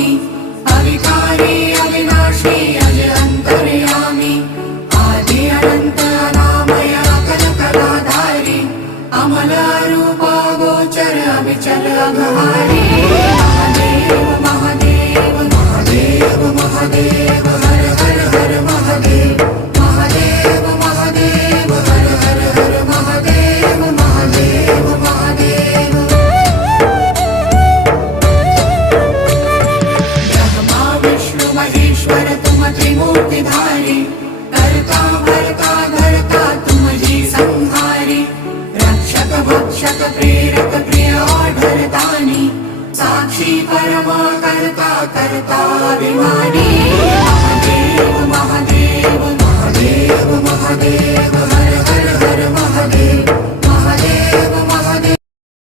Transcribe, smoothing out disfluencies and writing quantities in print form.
स्वामी अविकारी अविनाशी अज अंतर्यामी आदि अनंत अनामय अकल कलाधारी अमल रूप गोचर अविचल अघहारी महादेव महादेव महादेव महादेव हर हर हर महादेव महादेव महादेव हर हर हर महादेव महादेव महादेव ब्रह्मा विष्णु महेश्वर तुम त्रिमूर्तिधारी कर्ता भर्ता धर्ता तुम जी संहारी रक्षक भक्षक प्रेरक प्रिय आढरतानी साक्षी परमा कर्ता कर्ता अभिमानी